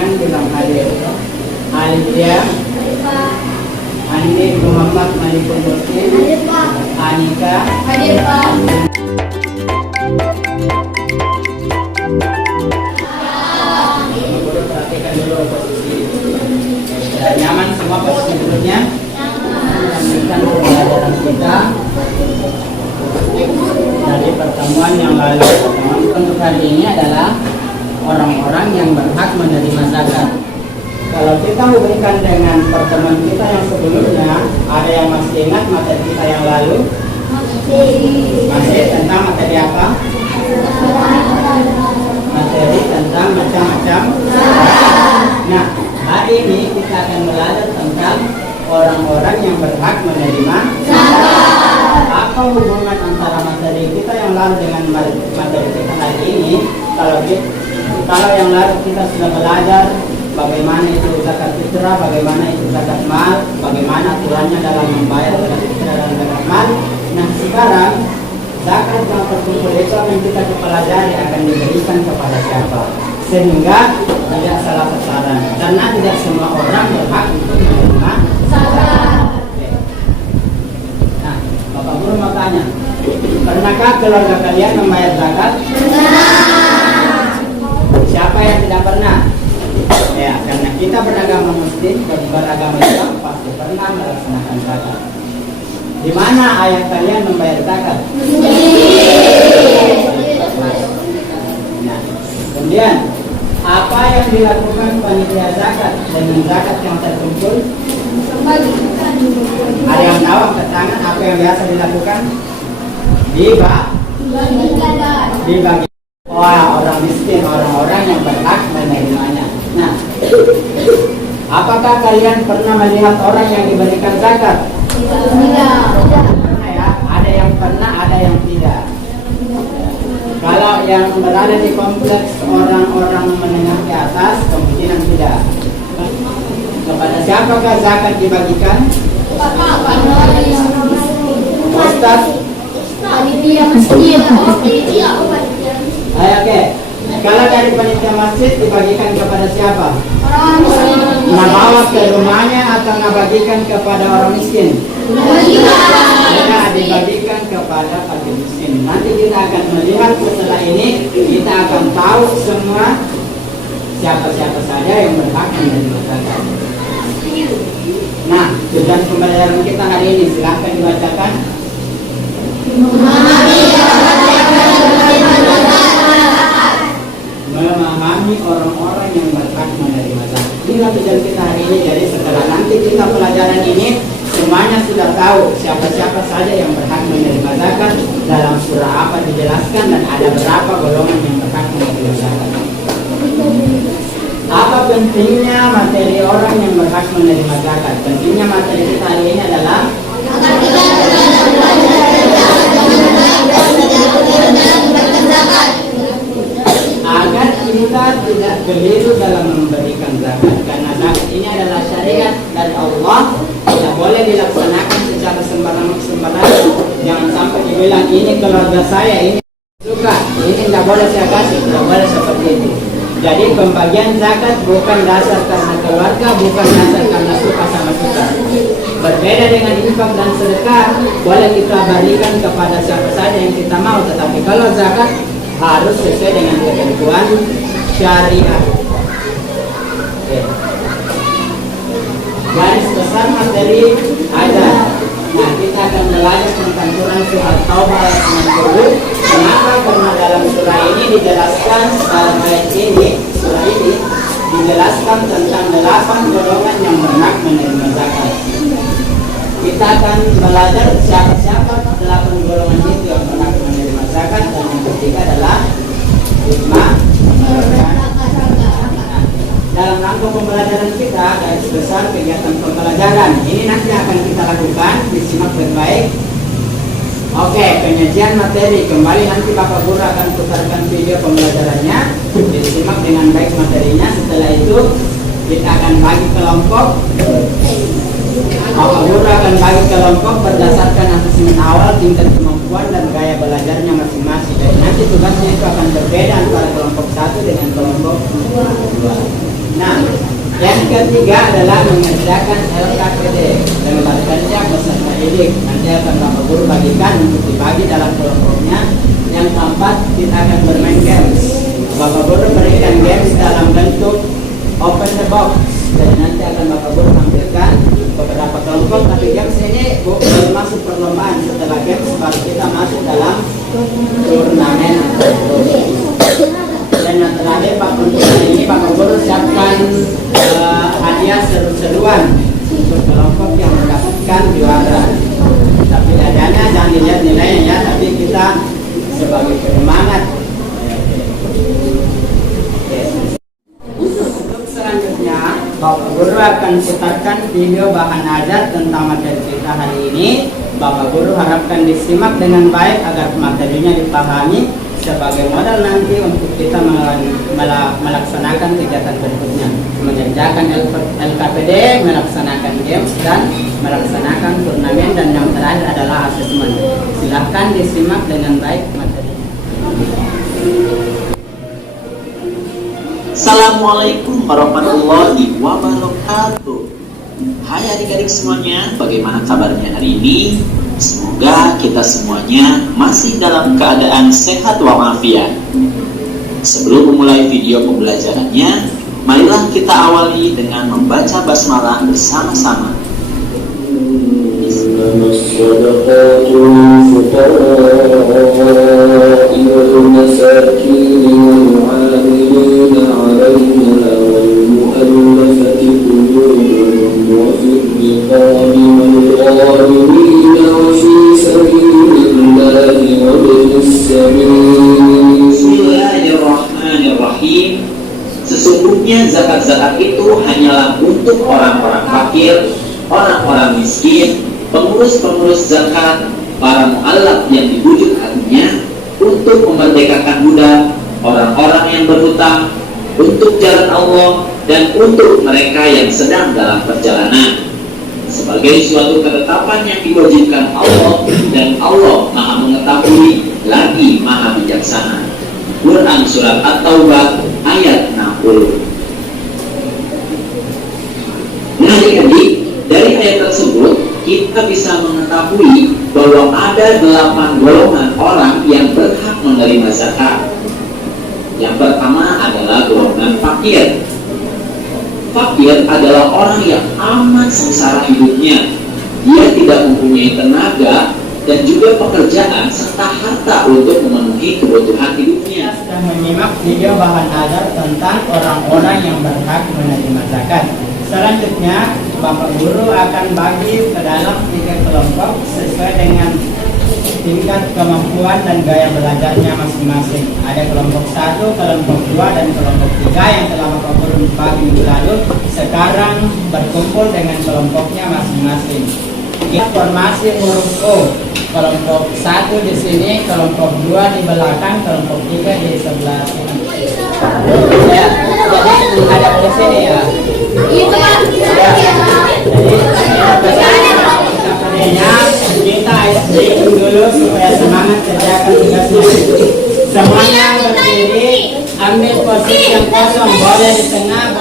tangan bilang hadir. Alia, Andi Muhammad Malikul Muslim, Anika, Hadir Pak. Guru perhatikan dulu posisi. Sudah nyaman semua posisi duduknya? Lanjutkan pembelajaran kita dari pertemuan yang lalu. Untuk hari ini adalah orang-orang yang berhak menerima zakat. Kalau kita hubungkan dengan pertemuan kita yang sebelumnya, ada yang masih ingat materi kita yang lalu? Masih tentang materi apa? Materi tentang macam-macam. Nah, hari ini kita akan belajar tentang orang-orang yang berhak menerima zakat. Apa hubungan antara materi kita yang lalu dengan materi kita hari ini? Kalau yang lalu kita sudah belajar bagaimana itu zakat fitrah, bagaimana itu zakat mal, bagaimana aturannya dalam membayar zakat fitrah dan zakat mal. Nah, sekarang zakat yang terkumpul itu yang kita pelajari akan diberikan kepada siapa, sehingga tidak salah sasaran, karena tidak semua orang berhak untuk menerima zakat. Nah, Bapak Guru mau tanya, pernahkah keluarga kalian membayar zakat? Siapa yang tidak pernah? Ya, karena kita beragama Muslim, beragama Islam pasti pernah melaksanakan zakat. Di mana ayah kalian membayar zakat? Nah, kemudian apa yang dilakukan panitia zakat dengan zakat yang terkumpul? Ada yang tahu angkat tangan apa yang biasa dilakukan? Dibagi. Wah, orang miskin, orang-orang yang berhak menerimanya. Nah, apakah kalian pernah melihat orang yang diberikan zakat? Tidak. Pernah ya, ada yang pernah, ada yang tidak. Kalau yang berada di kompleks orang-orang menengah ke atas, kemungkinan tidak. Kepada siapakah zakat dibagikan? Ustaz? Oke. Kalau dari panitia masjid dibagikan kepada siapa? Nabawa ke rumahnya atau nabagikan kepada orang miskin? Ya, dibagikan kepada fakir miskin. Nanti kita akan melihat setelah ini, kita akan tahu semua siapa-siapa saja yang berhak menerima zakat. Nah, tujuan pembelajaran kita hari ini silahkan dibacakan. Memahami orang-orang yang berhak menerima zakat. Inilah tujuan kita hari ini. Jadi setelah nanti kita pelajaran ini, semuanya sudah tahu siapa-siapa saja yang berhak menerima zakat, dalam surah apa dijelaskan, dan ada berapa golongan yang berhak menerima zakat. Apa pentingnya materi orang yang berhak menerima zakat? Pentingnya materi kita hari ini adalah agar kita tidak keliru dalam memberikan zakat, karena zakat ini adalah syariat dari Allah, tidak boleh dilaksanakan secara sembarangan. Jangan sampai dibilang ini keluarga saya, ini suka, ini tidak boleh saya kasih, tidak boleh seperti itu. Jadi pembagian zakat bukan dasar karena keluarga, bukan dasar karena suka sama suka. Berbeda dengan infak dan sedekah, boleh kita berikan kepada siapa saja yang kita mau, tetapi kalau zakat harus sesuai dengan ketentuan syariat. Garis besar materi ada. Nah, kita akan belajar tentang Quran surah Taubah ayat 90. Kenapa? Karena dalam surah ini dijelaskan, dalam ayat ini, surah ini dijelaskan tentang 8 golongan yang berhak menerima zakat. Kita akan belajar siapa-siapa 8 golongan itu yang berhak menerima zakat, dan yang ketiga adalah hikmah mengeluarkan zakat. Dalam rangka pembelajaran kita, garis besar kegiatan pembelajaran ini nanti akan kita lakukan, disimak baik-baik. Oke, penyajian materi kembali nanti Bapak Guru akan putarkan video pembelajarannya, disimak dengan baik materinya. Setelah itu kita akan bagi kelompok. Bapak Guru akan bagi kelompok berdasarkan asesmen awal, tingkat kemampuan dan gaya belajarnya masing-masing. Dan nanti tugasnya itu akan berbeda antara kelompok 1 dengan kelompok 2. Nah, yang ketiga adalah mengerjakan LKPD dan membagikannya peserta didik. Nanti akan Bapak Guru bagikan untuk dibagi dalam kelompoknya. Yang keempat, kita akan bermain games. Bapak Guru berikan games dalam bentuk open the box. Jadi nanti akan Bapak Guru tampilkan beberapa kelompok, tapi games ini belum masuk perlombaan. Setelah games baru kita masuk dalam turnamen. Dan yang terakhir Pak, untuk ini Bapak Guru siapkan hadiah seru-seruan untuk kelompok yang mendapatkan juara. Tapi adanya jangan dilihat nilainya ya, tapi kita sebagai penyemangat. Untuk selanjutnya Bapak Guru akan putarkan video bahan ajar tentang materi kita hari ini. Bapak Guru harapkan disimak dengan baik agar materinya dipahami sebagai modal nanti untuk kita melaksanakan kegiatan berikutnya, mengerjakan LKPD, melaksanakan games, dan melaksanakan turnamen, dan yang terakhir adalah asesmen. Silahkan disimak dengan baik materinya. Assalamualaikum warahmatullahi wabarakatuh. Hai adik-adik semuanya, bagaimana kabarnya hari ini? Semoga kita semuanya masih dalam keadaan sehat walafiat. Sebelum memulai video pembelajarannya, marilah kita awali dengan membaca basmalah bersama-sama. Bismillahirrahmanirrahim. Sesungguhnya zakat-zakat itu hanyalah untuk orang-orang fakir, orang-orang miskin, pengurus-pengurus zakat, para mu'allaf yang dibujuk hatinya, untuk memerdekakan budak, orang-orang yang berhutang, untuk jalan Allah, dan untuk mereka yang sedang dalam perjalanan, sebagai suatu ketetapan yang diwajibkan Allah, dan Allah Maha Mengetahui lagi Maha Bijaksana. Quran Surat At-Taubah ayat 60. Nah adik-adik, dari ayat tersebut kita bisa mengetahui bahwa ada 8 golongan orang yang berhak menerima zakat. Yang pertama adalah golongan fakir. Fakir adalah orang yang amat sengsara hidupnya. Dia tidak mempunyai tenaga dan juga pekerjaan serta harta untuk memenuhi kebutuhan hidupnya. Kita sedang menyimak video bahan ajar tentang orang-orang yang berhak menerima zakat. Selanjutnya, Bapak Guru akan bagi ke dalam 3 kelompok sesuai dengan tingkat kemampuan dan gaya belajarnya masing-masing. Ada kelompok 1, kelompok 2, dan kelompok 3 yang telah Bapak Guru bagi minggu lalu. Sekarang berkumpul dengan kelompoknya masing-masing. Formasi huruf O. Kelompok 1 di sini, kelompok 2 di belakang, kelompok 3 di sebelah sini. Ya, jadi menghadap ke sini ya. Itu Pak. Jadi kita istirahat dulu supaya semangat kerjakan tugasnya. Semuanya berdiri, ambil posisi yang kosong, boleh di tengah,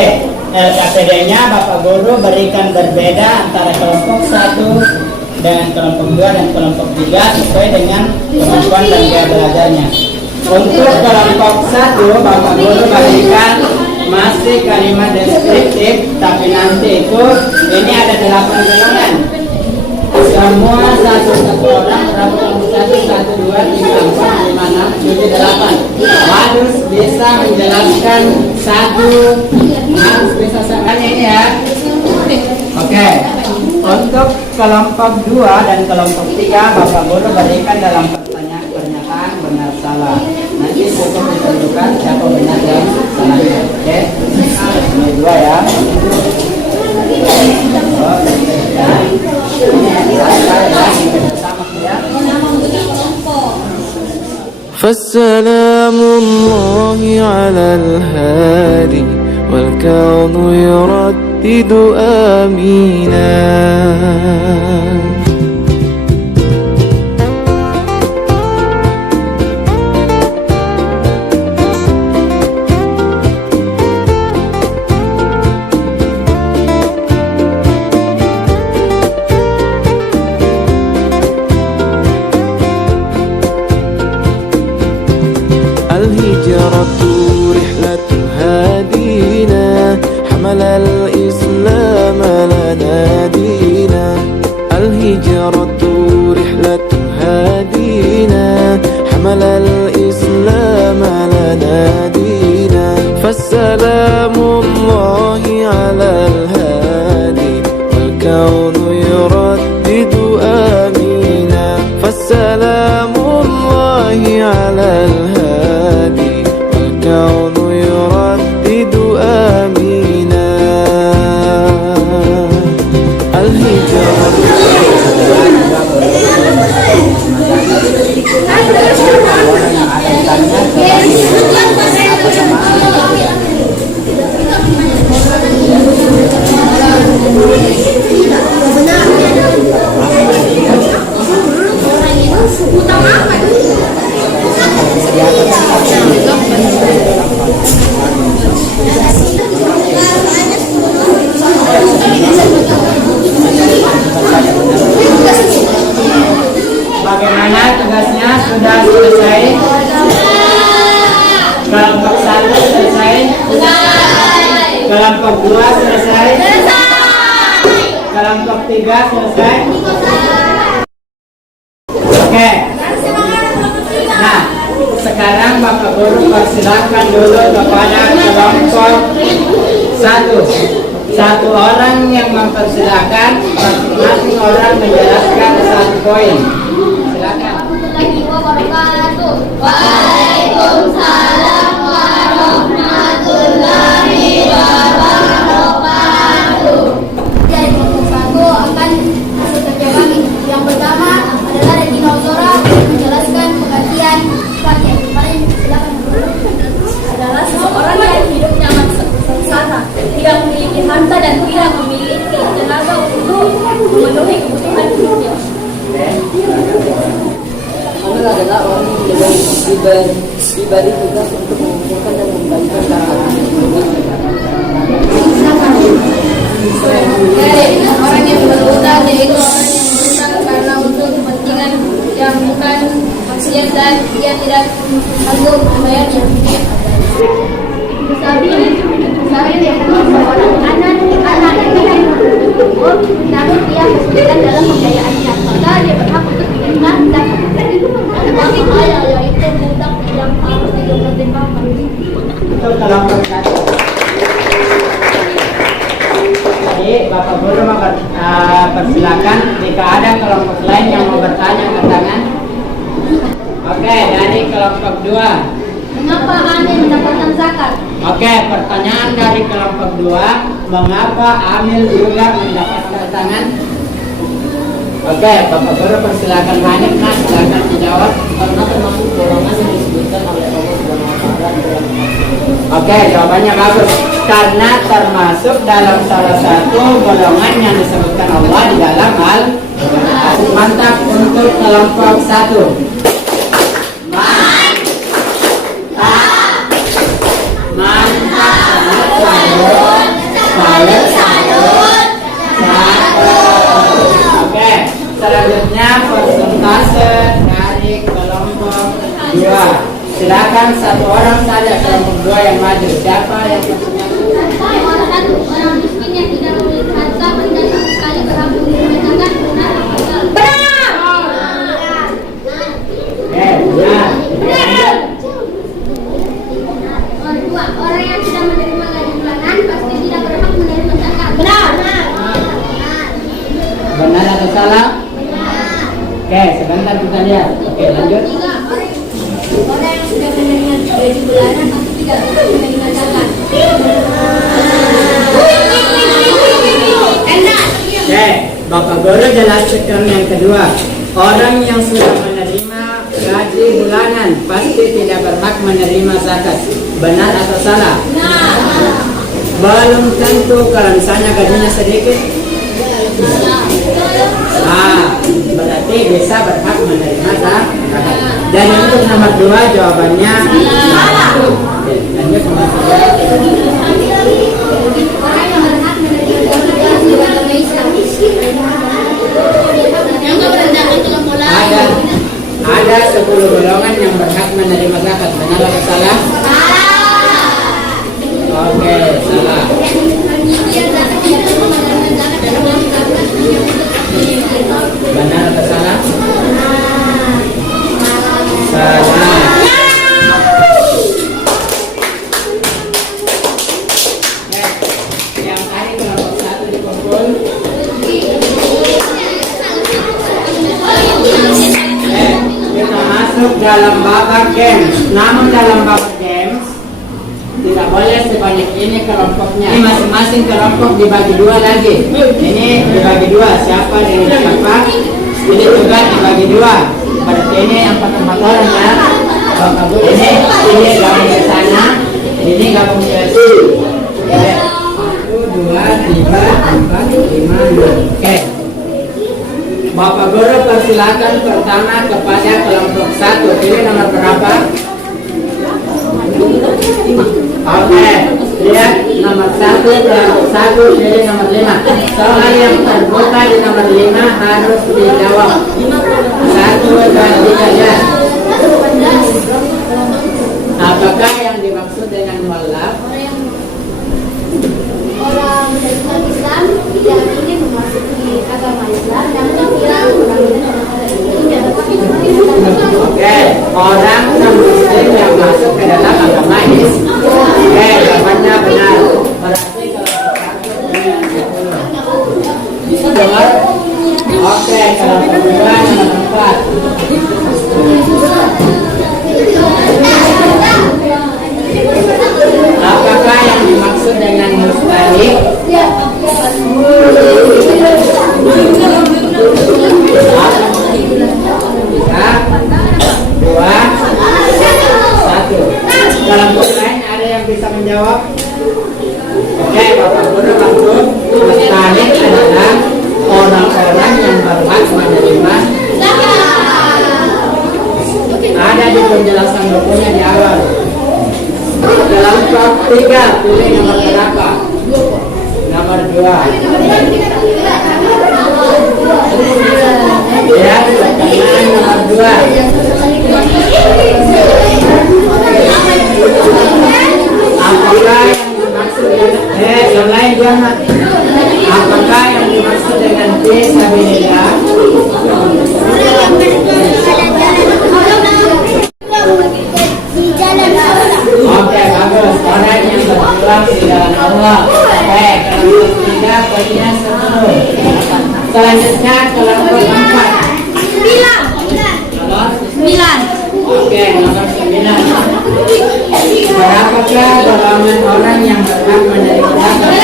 Oke, LKPD-nya Bapak Guru berikan berbeda antara kelompok 1 dengan kelompok 2 dan kelompok 3 sesuai dengan kemampuan dan gaya belajarnya. Untuk kelompok 1 Bapak Guru berikan masih kalimat deskriptif, tapi nanti itu ini ada 8 golongan. Semua satu orang berapa 1, 2, 3, 4, 5, 6, 7, 8 harus bisa menjelaskan harus bisa sampai ini ya. Oke. Untuk kelompok 2 dan kelompok 3 Bapak Guru berikan dalam pernyataan benar salah. Nanti cukup ditentukan siapa benar dan salahnya. Oke. Ini 2 ya. فالسلام الله على الهادي والكون يردد آمينا. الهجرة رحلة هادينا حمل الإسلام لنا دينا. الهجرة رحلة هادينا حمل الإسلام لنا دينا. فالسلام الله على الهادي والكون يردد آمينا. فالسلام الله على الهادي والكون يردد آمينا. الهجرة Bagaimana tugasnya? Sudah selesai? Kelompok 1 selesai? Kelompok 2 selesai? Kelompok 3 selesai? Oke. Nah, sekarang Bapak Guru persilakan dulu kepada kelompok 1. Satu orang yang mempersilakan, masing-masing orang menjelaskan 1 poin. Silakan. Waalaikumsalam warahmatullahi wabarakatuh. Dari kelompok 1 akan masuk kerja kami. Yang pertama adalah dari Dinosaura menjelaskan pengertian paket. Silakan. Adalah seseorang yang hidupnya amat sengsara, tidak memiliki harta dan tidak memiliki tenaga untuk memenuhi kebutuhan hidupnya. Amil adalah orang yang diberi tugas untuk mengumpulkan dan membagikan data. Orang yang berutang yaitu orang yang berutang karena untuk kepentingan yang bukan maksiat dan dia tidak sanggup membayarnya. Sabil yang seorang anak yang berumur, namun dia kesulitan dalam pembayarannya, maka dia berhak untuk menerima dan tetapi ayah yaitu budak yang harus dipertimbangkan. Itu kelompok 1. Jadi Bapak Guru persilakan jika ada kelompok lain yang mau bertanya ke tangan. Oke, dari kelompok 2. Mengapa Amil mendapatkan zakat? Oke, pertanyaan dari kelompok 2, mengapa Amil juga mendapatkan tangan? Oke, Bapak Guru persilakan Hanif, Mas, silakan dijawab. Karena termasuk golongan yang disebutkan oleh Allah Subhanahu wa Ta'ala di dalam Oke, jawabannya bagus. Karena termasuk dalam salah satu golongan yang disebutkan Allah di dalam Al-Quran. Mantap untuk kelompok 1. Mantap. sekarang satu orang saja kelompok 2 yang maju. Siapa yang maksudnya? Orang miskin yang tidak memiliki harta benda sama sekali berhak menerima zakat, benar atau salah? Benar. Kedua, orang yang tidak menerima gaji bulanan pasti tidak berhak menerima zakat. Benar. Benar atau salah? Oke, sebentar kita lihat. Oke, lanjut. Tiga, orang yang sudah menerima gaji bulanan pasti tidak berhak menerima zakat. Oke, Bapak Guru jelaskan yang kedua. Orang yang sudah menerima gaji bulanan pasti tidak berhak menerima zakat. Benar atau salah? Belum tentu kalau misalnya gajinya sedikit. Berarti bisa berhak menerima zakat. Dan untuk nomor 2 jawabannya salah. Oke, lanjut nomor 3. Orang yang berhak menerima zakat adalah agama Islam. Yang nggak berzakat kalau mulai. Ada 10 golongan yang berhak menerima zakat. Benar atau salah? Oke, salah. Benar atau salah? Salah. Yang tadi kelompok 1 dikumpul. Kita masuk dalam babak games. Namun dalam babak games tidak boleh sebanyak ini kelompoknya. Ini masing-masing kelompok dibagi 2 lagi. Ini dibagi 2. Siapa dengan siapa? Ini juga dibagi 2. Berarti ini 4 orang ya. Ini gabung ke sana. Ini gabung ke sini. 1, 2, 3, 4, 5, 6. Oke. Bapak Guru persilakan pertama kepada kelompok 1. Pilih nomor berapa? Oke, lihat nomor 1 kelompok 1 pilih nomor 5. Soal yang terbuka di nomor 5 harus dijawab. 1, 2, 3 ya. Apakah yang dimaksud dengan mualaf? Orang beriman Islam tidak ingin memasuki agama Islam, namun bilang orang Oke, orang non-muslim yang masuk ke dalam agama Islam. Oke, jawabannya benar. Berarti kalau dengar? Oke, kalau kedua nomor 4. Apakah yang dimaksud dengan mustahil? Kelompok lain ada yang bisa menjawab? Oke, Bapak Guru langsung. Mustahil adalah orang-orang yang berhak menerima. Ada di penjelasan bukunya di awal. Kelompok 3 pilih nomor berapa? Nomor 2. Ya, pertanyaan nomor 2. Apakah yang dimaksud dengan yang lain jangan? Apakah yang dimaksud dengan fisabilillah? Oke, bagus. Orang yang berjuang di dalam Allah. Oke, kelompok 3 poinnya 10. Selanjutnya kelompok 4. 9. Oke, nomor 9. Berapakah golongan orang yang berhak menerima zakat?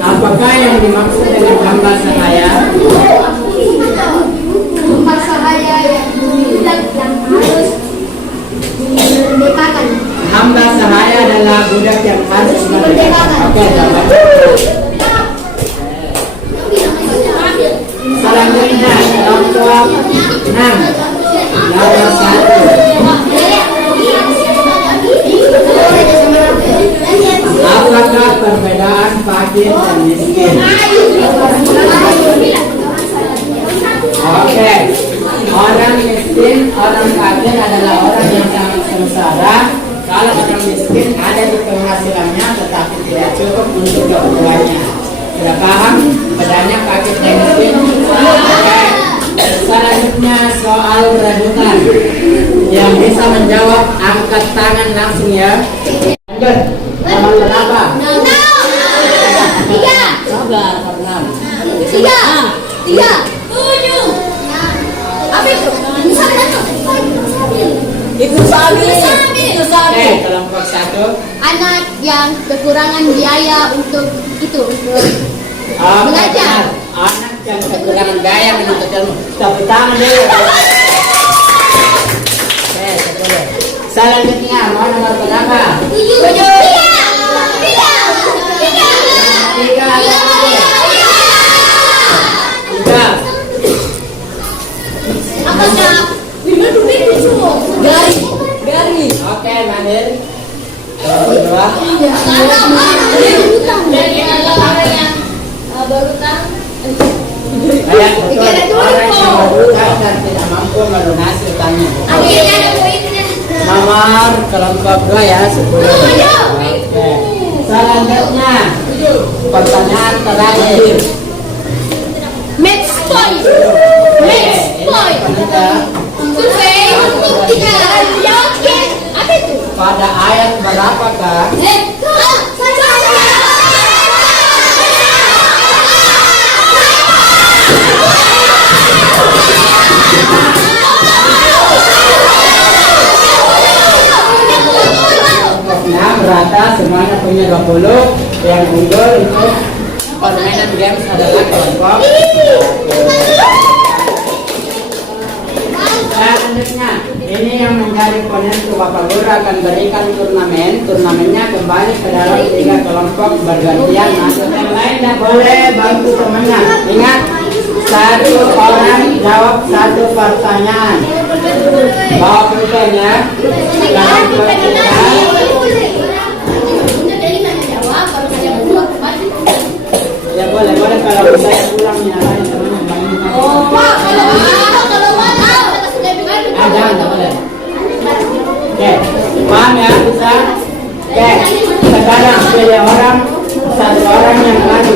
Apakah yang dimaksud dengan hamba sahaya? Hamba sahaya yang harus dimerdekakan. Hamba sahaya adalah budak yang harus dimerdekakan. Oke, jawabannya. Selanjutnya kelompok 6 nomor 1. Apakah perbedaan fakir dan miskin? Oke, orang miskin, orang fakir adalah orang yang sangat sengsara. Kalau orang miskin ada di penghasilannya tetapi tidak cukup untuk kebutuhannya. Sudah paham bedanya fakir dan miskin? Oke. Selanjutnya soal rebutan. Yang bisa menjawab angkat tangan langsung ya. Lanjut. Nomor berapa? Sabar, sabar. Tiga. Tujuh. Apa itu? Itu sabi. Oke, kelompok satu. Anak yang kekurangan biaya untuk belajar. Anak yang kekurangan biaya menuntut ilmu. Tepuk tangan dulu. Oke, betul. Selanjutnya mau nomor berapa? Tiga. Apakah Gari. Oke, Mandir. Kedua. Ayat betul. Orang yang berhutang dan tidak mampu melunasi hutangnya. Nomor kelompok 2 ya, 10. Oke. Selanjutnya pertanyaan terakhir. Match point. Survei untuk tiga. Apa itu? Pada ayat berapakah rata semuanya punya 20. Yang unggul untuk permainan games adalah kelompok. Selanjutnya, ini yang menjadi penentu Bapak Guru akan berikan turnamen. Turnamennya kembali ke dalam 3 kelompok bergantian masuk. Yang lain tidak boleh bantu temannya. Ingat, 1 orang jawab 1 pertanyaan. Bawa pulpen ya. Sekarang ya boleh kalau saya pulang ya lain temannya banyak. Jangan, tak boleh. Oke, paham ya, bisa? Oke, sekarang pilih orang, 1 orang yang maju.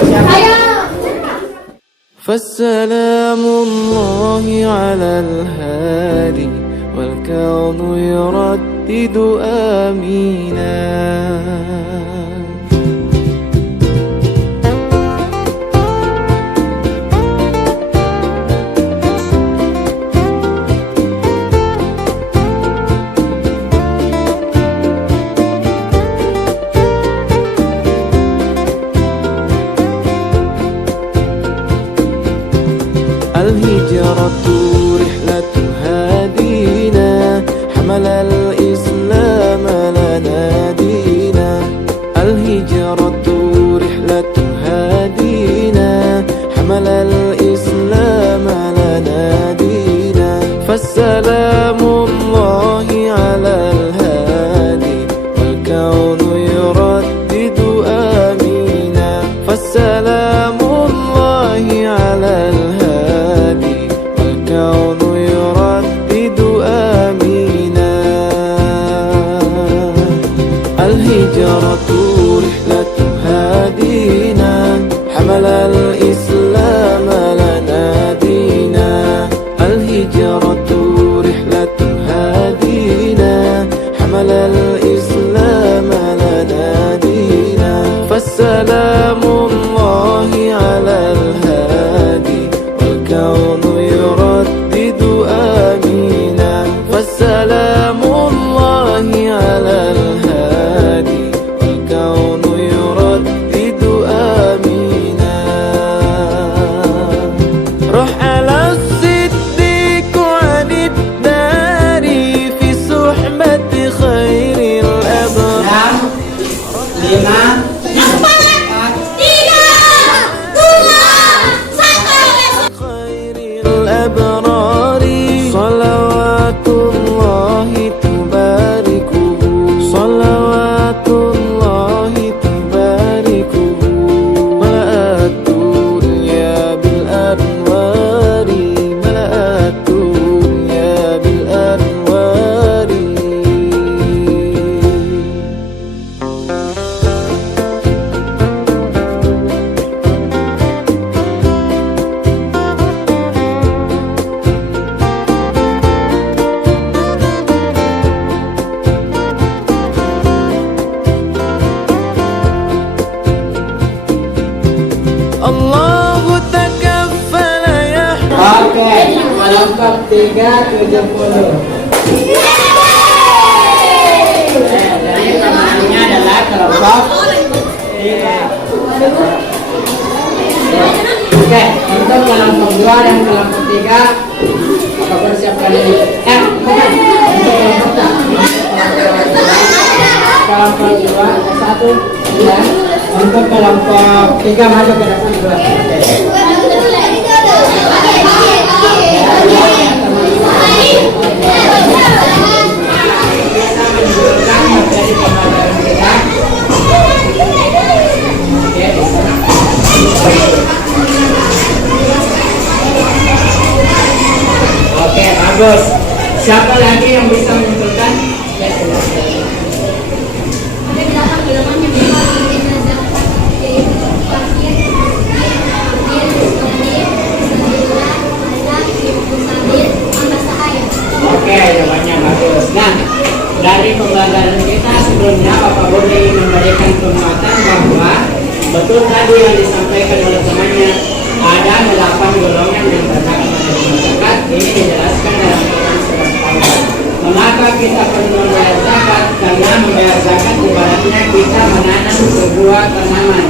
فالسلام الله على الهادي والكون يردد آمينا الهجرة رحلة هادينا حمل الإسلام لنا دينا الهجرة رحلة هادينا حمل الإسلام لنا دينا فالسلام الله على الهادي والكون يردد آمينا فالسلام الله على الهادي والكون يردد آمينا الهجرة رحلة هادينا حمل الإسلام لنا دينا الهجرة رحلة kelompok 370. Jadi pemenangnya adalah kelompok 3. Oke, untuk kelompok 2 dan kelompok 3 apa persiapkan ini? Bukan. Untuk kelompok 2 1 ya. Untuk kelompok 3 maju ke depan 2. Oke, bagus. Siapa lagi yang bisa menentukan? Ya, silakan. Ada 8 golongan yang memiliki zakat, yaitu fakir, Oke, jawabannya bagus. Nah, dari pembelajaran kita sebelumnya, Bapak Bunda ingin memberikan penguatan bahwa betul tadi yang disampaikan oleh temannya, ada 8 golongan yang berhak menerima zakat. Ini dijelaskan dalam Quran surat Taubat. Mengapa kita perlu membayar zakat? Karena membayar zakat ibaratnya kita menanam sebuah tanaman.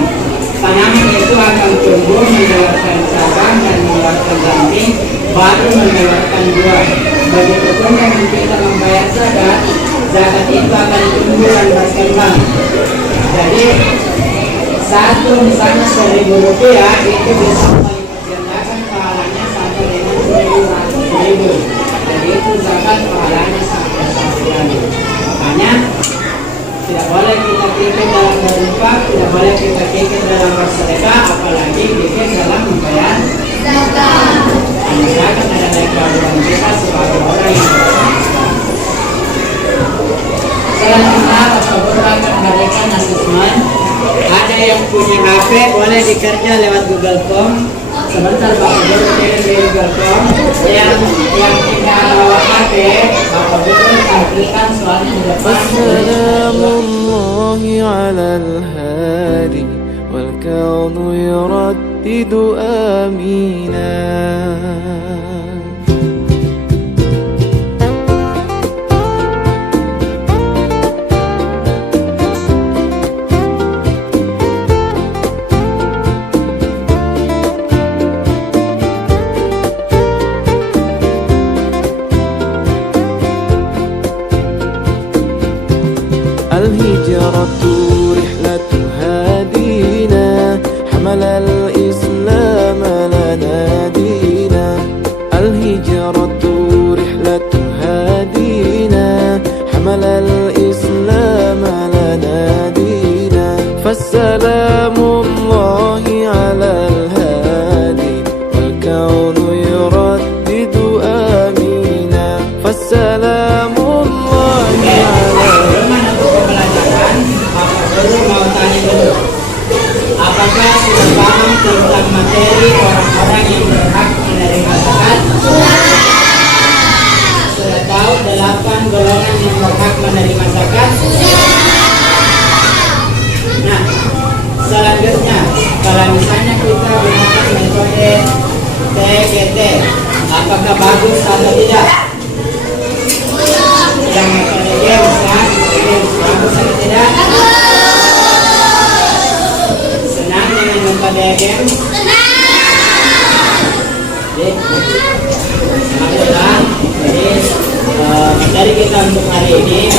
Tanaman itu akan tumbuh, mengeluarkan cabang dan mengeluarkan ranting, baru mengeluarkan buah. Begitupun dengan kita membayar zakat, zakat itu akan tumbuh dan berkembang. Jadi satu misalnya 1.000 rupiah itu bisa melipat gandakan pahalanya sampai dengan 1.100.000. Jadi itu zakat pahalanya sampai 1 kali. Makanya tidak boleh kita pikir dalam berinfak, tidak boleh kita pikir dalam bersedekah, apalagi pikir dalam membayar zakat. Zakat adalah kewajiban kita sebagai orang yang berislam. Selanjutnya Bapak Guru akan memberikan asesmen. Ada yang punya HP boleh dikerja lewat Google Form. Sebentar Bapak Guru kirim di Google Form. Yang tidak bawa HP, Bapak Guru tampilkan soalnya di depan. Assalamualaikum ala al-hadi wal kaunu yuraddidu amina. الهجرة رحلة هادينا حمل الإسلام لنا دينا. الهجرة رحلة هادينا حمل الإسلام لنا دينا. فالسلام الله على الهادي والكون يردد آمينا. فالسلام الله على Mau tanya dulu, apakah sudah paham tentang materi orang-orang yang berhak menerima zakat? Sudah tahu 8 golongan yang berhak menerima zakat? Nah, selanjutnya, kalau misalnya kita gunakan metode TGT, apakah bagus atau tidak? Yang metode GEMS, bagus atau tidak? Pada game Alhamdulillah. Jadi materi kita untuk hari ini